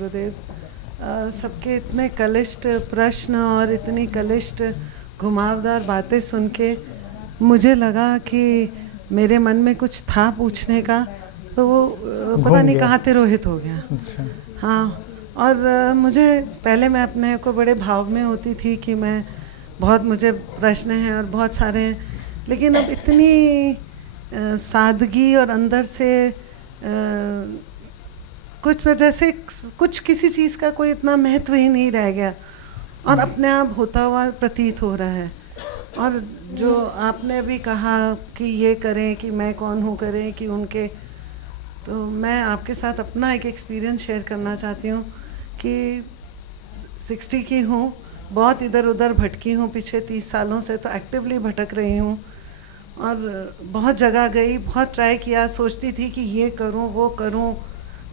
गुरुदेव। सबके इतने कलिष्ट प्रश्न और इतनी कलिष्ट घुमावदार बातें सुन के मुझे लगा कि मेरे मन में कुछ था पूछने का, तो वो पता नहीं कहाँ तिरोहित हो गया। अच्छा। हाँ, और मुझे पहले मैं अपने को बड़े भाव में होती थी कि मैं बहुत, मुझे प्रश्न हैं और बहुत सारे हैं, लेकिन अब इतनी सादगी और अंदर से कुछ जैसे कुछ किसी चीज़ का कोई इतना महत्व ही नहीं रह गया और अपने आप होता हुआ प्रतीत हो रहा है। और जो आपने भी कहा कि ये करें कि मैं कौन हूँ करें कि उनके, तो मैं आपके साथ अपना एक एक्सपीरियंस शेयर करना चाहती हूँ कि 60 की हूँ, बहुत इधर उधर भटकी हूँ, पीछे 30 सालों से तो एक्टिवली भटक रही हूँ और बहुत जगह गई, बहुत ट्राई किया, सोचती थी कि ये करूँ वो करूँ,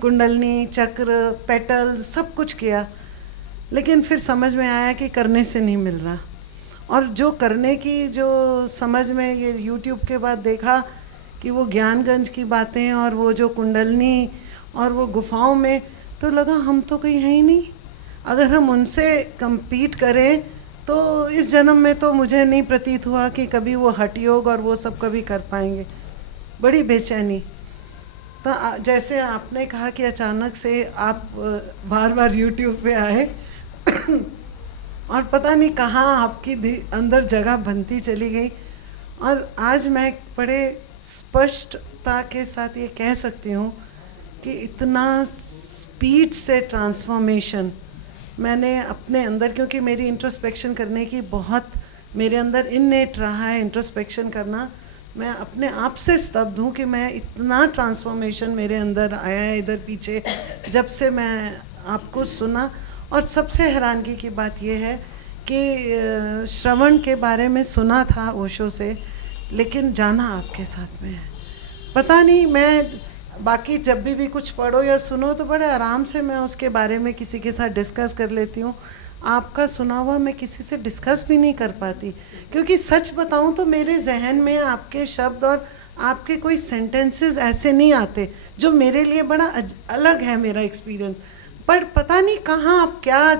कुंडलनी चक्र पेटल सब कुछ किया, लेकिन फिर समझ में आया कि करने से नहीं मिल रहा। और जो करने की जो समझ में ये YouTube के बाद देखा कि वो ज्ञानगंज की बातें और वो जो कुंडलनी और वो गुफाओं में, तो लगा हम तो कहीं हैं ही नहीं। अगर हम उनसे compete करें तो इस जन्म में तो मुझे नहीं प्रतीत हुआ कि कभी वो हठ योग और वो सब कभी कर पाएंगे। बड़ी बेचैनी। तो जैसे आपने कहा कि अचानक से आप बार बार YouTube पे आए और पता नहीं कहाँ आपकी अंदर जगह बनती चली गई, और आज मैं बड़े स्पष्टता के साथ ये कह सकती हूँ कि इतना स्पीड से ट्रांसफॉर्मेशन मैंने अपने अंदर, क्योंकि मेरी इंट्रोस्पेक्शन करने की बहुत मेरे अंदर इननेट रहा है इंट्रोस्पेक्शन करना। मैं अपने आप से स्तब्ध हूँ कि मैं इतना ट्रांसफॉर्मेशन मेरे अंदर आया है इधर पीछे जब से मैं आपको सुना। और सबसे हैरानगी की बात यह है कि श्रवण के बारे में सुना था ओशो से, लेकिन जाना आपके साथ में है। पता नहीं, मैं बाकी जब भी कुछ पढ़ो या सुनो तो बड़े आराम से मैं उसके बारे में किसी के साथ डिस्कस कर लेती हूँ। आपका सुना हुआ मैं किसी से डिस्कस भी नहीं कर पाती, क्योंकि सच बताऊँ तो मेरे जहन में आपके शब्द और आपके कोई सेंटेंसेस ऐसे नहीं आते जो मेरे लिए बड़ा अलग है मेरा एक्सपीरियंस। पर पता नहीं कहाँ आप क्या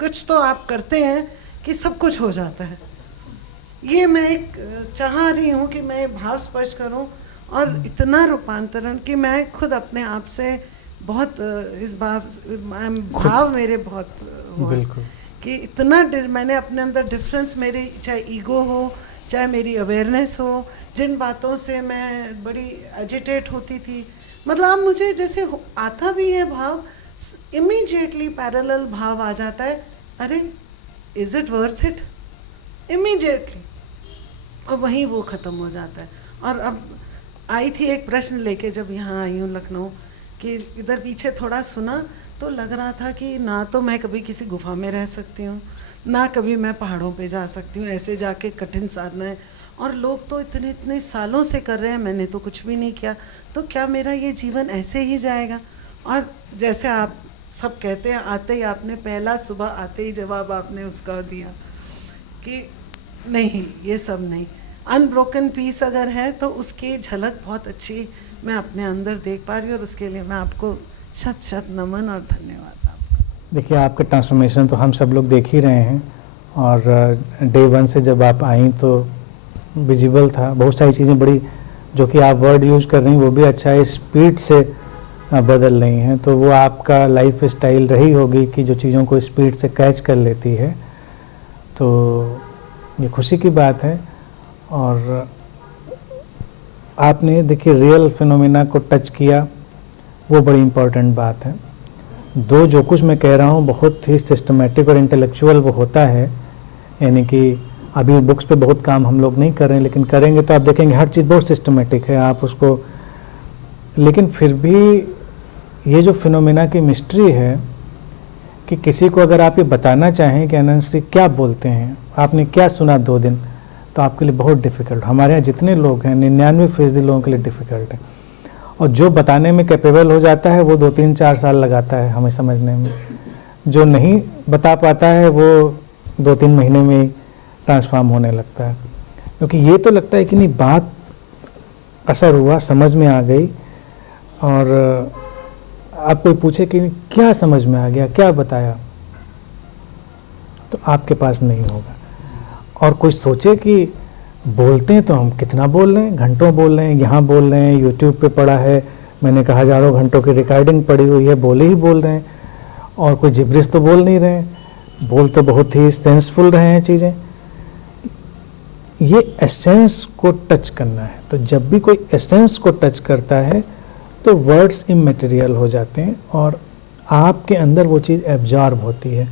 कुछ तो आप करते हैं कि सब कुछ हो जाता है। ये मैं एक चाह रही हूँ कि मैं भाव स्पष्ट करूँ और इतना रूपांतरण कि मैं खुद अपने आप से बहुत इस भाव मेरे बहुत बिल्कुल कि इतना मैंने अपने अंदर डिफरेंस, मेरी चाहे ईगो हो चाहे मेरी अवेयरनेस हो, जिन बातों से मैं बड़ी एजिटेट होती थी, मतलब अब मुझे जैसे आता भी है भाव, इमीडिएटली पैरेलल भाव आ जाता है, अरे is it worth it, immediately, और वहीं वो ख़त्म हो जाता है। और अब आई थी एक प्रश्न लेके जब यहाँ आई हूँ लखनऊ, कि इधर पीछे थोड़ा सुना तो लग रहा था कि ना तो मैं कभी किसी गुफा में रह सकती हूँ, ना कभी मैं पहाड़ों पे जा सकती हूँ, ऐसे जाके कठिन साधना है, और लोग तो इतने इतने सालों से कर रहे हैं, मैंने तो कुछ भी नहीं किया, तो क्या मेरा ये जीवन ऐसे ही जाएगा? और जैसे आप सब कहते हैं, आते ही आपने पहला सुबह आते ही जवाब आपने उसका दिया कि नहीं, ये सब नहीं, अनब्रोकन पीस अगर है तो उसकी झलक बहुत अच्छी मैं अपने अंदर देख पा रही हूँ, और उसके लिए मैं आपको शत शत नमन और धन्यवाद। आपको देखिए, आपके ट्रांसफॉर्मेशन तो हम सब लोग देख ही रहे हैं, और डे 1 से जब आप आई तो विजिबल था। बहुत सारी चीज़ें बड़ी, जो कि आप वर्ड यूज़ कर रही हैं वो भी अच्छा है, स्पीड से बदल रही हैं, तो वो आपका लाइफ स्टाइल रही होगी कि जो चीज़ों को स्पीड से कैच कर लेती है, तो ये खुशी की बात है। और आपने देखिए रियल फिनोमेना को टच किया, वो बड़ी इम्पोर्टेंट बात है। जो कुछ मैं कह रहा हूँ बहुत ही सिस्टमेटिक और इंटेलेक्चुअल वो होता है, यानी कि अभी बुक्स पे बहुत काम हम लोग नहीं कर रहे हैं, लेकिन करेंगे तो आप देखेंगे हर चीज़ बहुत सिस्टमेटिक है, आप उसको, लेकिन फिर भी ये जो फिनोमेना की मिस्ट्री है कि किसी को अगर आप ये बताना चाहें कि अनंत श्री क्या बोलते हैं, आपने क्या सुना 2 दिन, तो आपके लिए बहुत डिफ़िकल्ट। हमारे यहाँ जितने लोग हैं 99% लोगों के लिए डिफ़िकल्ट है, और जो बताने में कैपेबल हो जाता है वो 2-3-4 साल लगाता है हमें समझने में, जो नहीं बता पाता है वो 2-3 महीने में ही ट्रांसफॉर्म होने लगता है, क्योंकि ये तो लगता है कि नहीं बात असर हुआ, समझ में आ गई। और अब कोई पूछे कि क्या समझ में आ गया, क्या बताया, तो आपके पास नहीं होगा। और कोई सोचे कि बोलते हैं तो हम कितना बोल रहे हैं, घंटों बोल रहे हैं, यहाँ बोल रहे हैं, यूट्यूब पे पढ़ा है, मैंने कहा हज़ारों घंटों की रिकॉर्डिंग पड़ी हुई है, बोले ही बोल रहे हैं, और कोई जिब्रिश तो बोल नहीं रहे हैं, बोल तो बहुत ही सेंसफुल रहे हैं चीज़ें। ये एसेंस को टच करना है। तो जब भी कोई एसेंस को टच करता है तो वर्ड्स इमैटेरियल हो जाते हैं और आपके अंदर वो चीज़ एब्जॉर्ब होती है,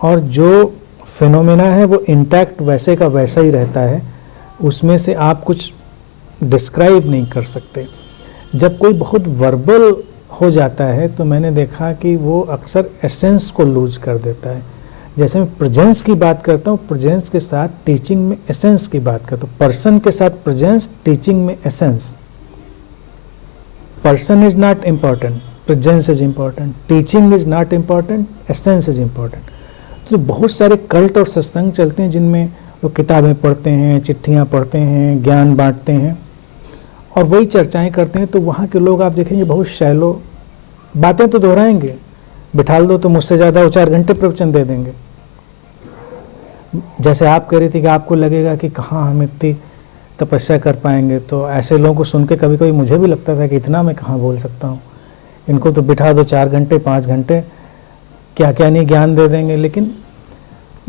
और जो फिनोमेना है वो इंटैक्ट वैसे का वैसा ही रहता है, उसमें से आप कुछ डिस्क्राइब नहीं कर सकते। जब कोई बहुत वर्बल हो जाता है तो मैंने देखा कि वो अक्सर एसेंस को लूज कर देता है। जैसे मैं प्रेजेंस की बात करता हूँ, प्रेजेंस के साथ टीचिंग में एसेंस की बात करता हूँ, पर्सन के साथ प्रेजेंस, टीचिंग में essence. Person is not important, presence is important, teaching is not important, essence is important. तो बहुत सारे कल्ट और सत्संग चलते हैं जिनमें लोग किताबें पढ़ते हैं, चिट्ठियाँ पढ़ते हैं, ज्ञान बांटते हैं और वही चर्चाएं करते हैं। तो वहाँ के लोग आप देखेंगे बहुत शैलो, बातें तो दोहराएंगे, बिठाल दो तो मुझसे ज़्यादा वो 4 घंटे प्रवचन दे देंगे। जैसे आप कह रही थी कि आपको लगेगा कि कहाँ हम इतनी तपस्या कर पाएंगे, तो ऐसे लोगों को सुन के कभी कभी मुझे भी लगता था कि इतना मैं कहाँ बोल सकता हूँ, इनको तो बिठा दो 4 घंटे 5 घंटे, क्या क्या नहीं ज्ञान दे देंगे। लेकिन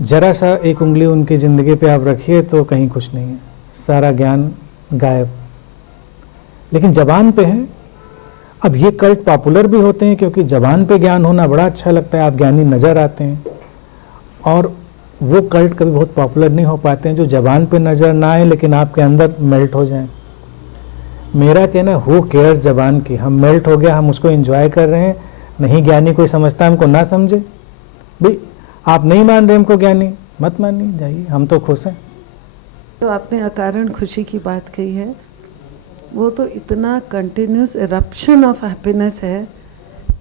जरा सा एक उंगली उनकी ज़िंदगी पे आप रखिए तो कहीं कुछ नहीं है, सारा ज्ञान गायब। लेकिन ज़बान पे है। अब ये कल्ट पॉपुलर भी होते हैं क्योंकि ज़बान पे ज्ञान होना बड़ा अच्छा लगता है, आप ज्ञानी नज़र आते हैं, और वो कल्ट कभी बहुत पॉपुलर नहीं हो पाते हैं जो ज़बान पे नज़र ना आए लेकिन आपके अंदर मेल्ट हो जाएं। मेरा कहना हु केयर्स ज़बान की, हम मेल्ट हो गया, हम उसको एंजॉय कर रहे हैं, नहीं ज्ञानी कोई समझता हमको ना समझे। भाई आप नहीं मान रहे हमको ज्ञानी, मत मानिए, जाइए, हम तो खुश हैं। तो आपने अकारण खुशी की बात कही है, वो तो इतना कंटिन्यूस इरप्शन ऑफ हैप्पीनेस है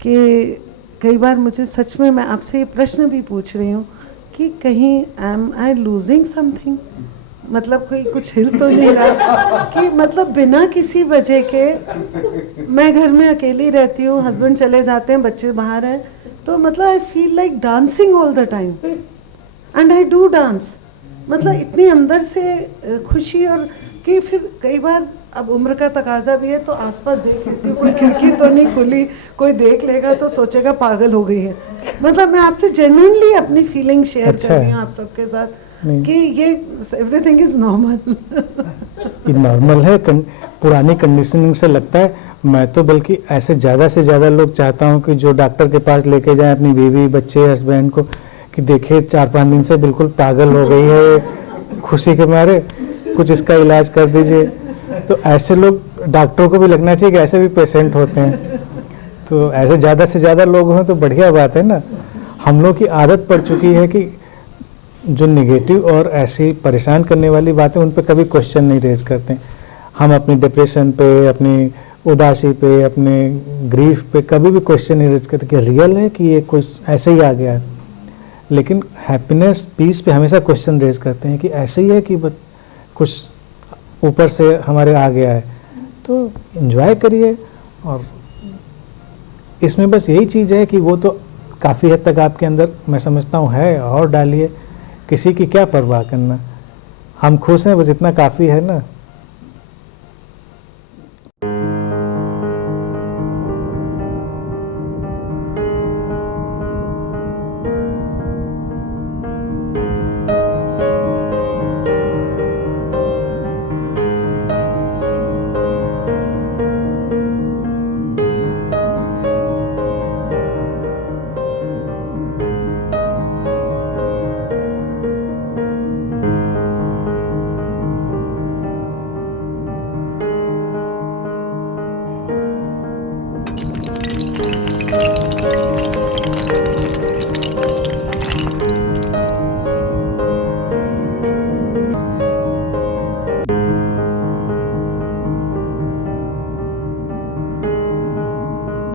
कि कई बार मुझे सच में, मैं आपसे ये प्रश्न भी पूछ रही हूँ कि कहीं एम आई लूजिंग समथिंग, मतलब कोई कुछ हिल तो नहीं रहा कि मतलब बिना किसी वजह के मैं घर में अकेली रहती हूँ, हस्बैंड चले जाते हैं, बच्चे बाहर हैं, तो मतलब I feel like dancing all the time and I do dance. मतलब इतनी अंदर से खुशी, और कि फिर कई बार अब उम्र का तकाजा भी है तो आसपास देख लेती हूँ, कोई खिड़की तो नहीं खुली, कोई देख लेगा तो सोचेगा पागल हो गई है। मतलब मैं आपसे जेन्युइनली अपनी फीलिंग शेयर कर रही हूँ आप सबके साथ कि ये एवरीथिंग इज नॉर्मल। ये नॉर्मल है, पुरानी कंडीशनिंग से लगता है। मैं तो बल्कि ऐसे ज़्यादा से ज़्यादा लोग चाहता हूँ कि जो डॉक्टर के पास लेके जाएं अपनी बीवी, बच्चे, हस्बैंड को, कि देखिए 4-5 दिन से बिल्कुल पागल हो गई है खुशी के मारे, कुछ इसका इलाज कर दीजिए। तो ऐसे लोग, डॉक्टरों को भी लगना चाहिए कि ऐसे भी पेशेंट होते हैं। तो ऐसे ज़्यादा से ज़्यादा लोग हों तो बढ़िया बात है ना। हम लोग की आदत पड़ चुकी है कि जो नेगेटिव और ऐसी परेशान करने वाली बातें, उन पे कभी क्वेश्चन नहीं रेज करते। हम अपनी डिप्रेशन पे, अपनी उदासी पे, अपने ग्रीफ पे कभी भी क्वेश्चन नहीं रेज करते कि रियल है कि ये कुछ ऐसे ही आ गया है। लेकिन हैप्पीनेस, पीस पे हमेशा क्वेश्चन रेज करते हैं कि ऐसे ही है कि कुछ ऊपर से हमारे आ गया है। तो एंजॉय करिए, और इसमें बस यही चीज़ है कि वो तो काफ़ी हद तक आपके अंदर मैं समझता हूँ है, और डालिए, किसी की क्या परवाह करना, हम खुश हैं बस इतना काफ़ी है ना।